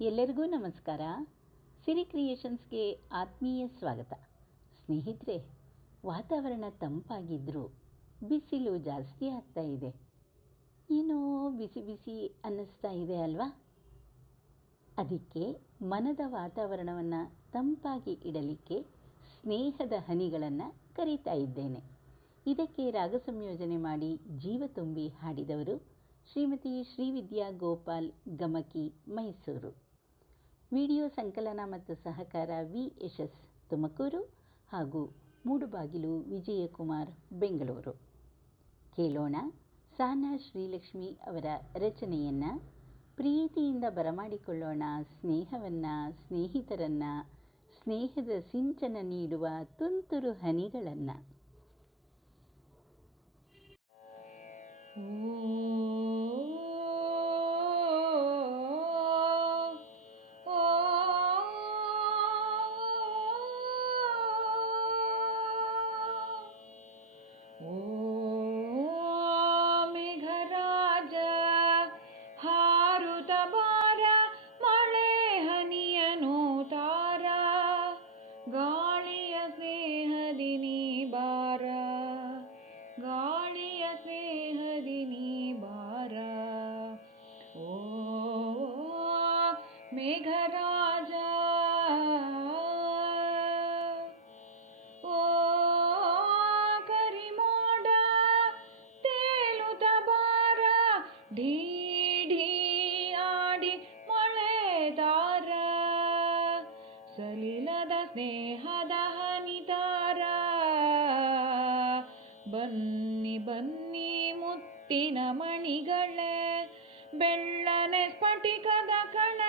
ಎಲ್ಲರಿಗೂ ನಮಸ್ಕಾರ. ಸಿರಿ ಕ್ರಿಯೇಷನ್ಸ್ಗೆ ಆತ್ಮೀಯ ಸ್ವಾಗತ. ಸ್ನೇಹಿತರೆ, ವಾತಾವರಣ ತಂಪಾಗಿದ್ದರೂ ಬಿಸಿಲು ಜಾಸ್ತಿ ಆಗ್ತಾ ಇದೆ. ಏನೋ ಬಿಸಿ ಬಿಸಿ ಅನ್ನಿಸ್ತಾ ಇದೆ ಅಲ್ವಾ? ಅದಕ್ಕೆ ಮನದ ವಾತಾವರಣವನ್ನು ತಂಪಾಗಿ ಇಡಲಿಕ್ಕೆ ಸ್ನೇಹದ ಹನಿಗಳನ್ನು ಕರೀತಾ ಇದ್ದೇನೆ. ಇದಕ್ಕೆ ರಾಗ ಸಂಯೋಜನೆ ಮಾಡಿ ಜೀವ ತುಂಬಿ ಹಾಡಿದವರು ಶ್ರೀಮತಿ ಶ್ರೀವಿದ್ಯಾ ಗೋಪಾಲ್ ಗಮಕಿ ಮೈಸೂರು. ವಿಡಿಯೋ ಸಂಕಲನ ಮತ್ತು ಸಹಕಾರ ವಿ ಯಶಸ್ ತುಮಕೂರು ಹಾಗೂ ಮೂಡುಬಾಗಿಲು ವಿಜಯಕುಮಾರ್ ಬೆಂಗಳೂರು. ಕೇಳೋಣ ಸಾನಾ ಶ್ರೀಲಕ್ಷ್ಮಿ ಅವರ ರಚನೆಯನ್ನು. ಪ್ರೀತಿಯಿಂದ ಬರಮಾಡಿಕೊಳ್ಳೋಣ ಸ್ನೇಹವನ್ನು, ಸ್ನೇಹಿತರನ್ನು, ಸ್ನೇಹದ ಸಿಂಚನ ನೀಡುವ ತುಂತುರು ಹನಿಗಳನ್ನು. ಬನ್ನಿ ಬನ್ನಿ ಮುತ್ತಿನ ಮಣಿಗಳೇ ಬೆಳ್ಳನೆ ಸ್ಫಟಿಕದ ಕಣಗಳೇ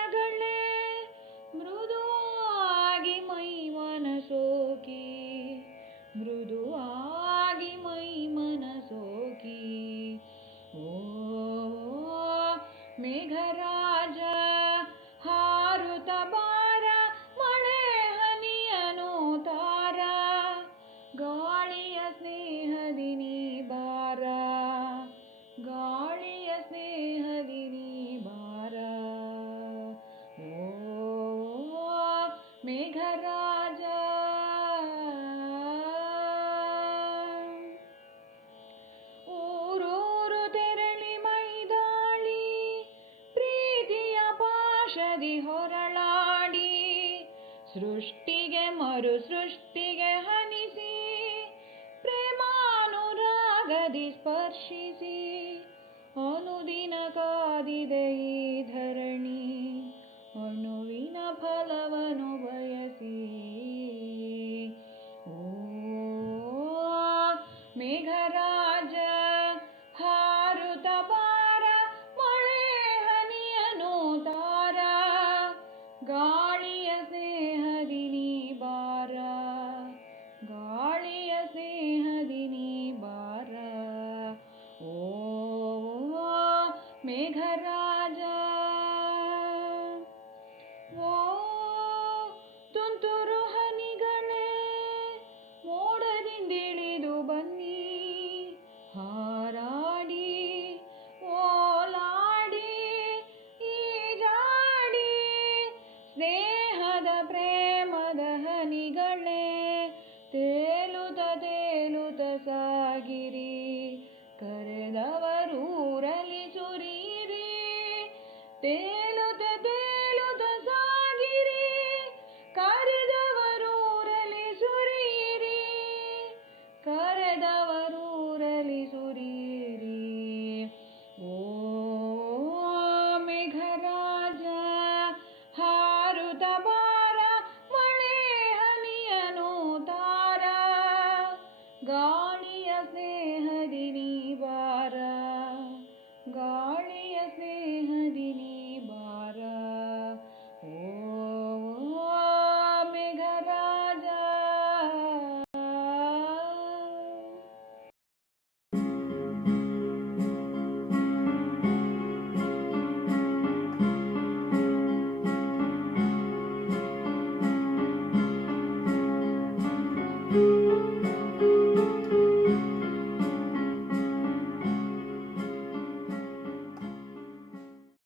ಪಾಶದಿ ಹೊರಳಾಡಿ ಸೃಷ್ಟಿಗೆ ಮರು ಕಣೆ ತೇಲುದ ತೇಲುದ ಸಾಗಿರಿ ಕರೆದವರೂರಲಿ ಸುರೀರಿ ತೇ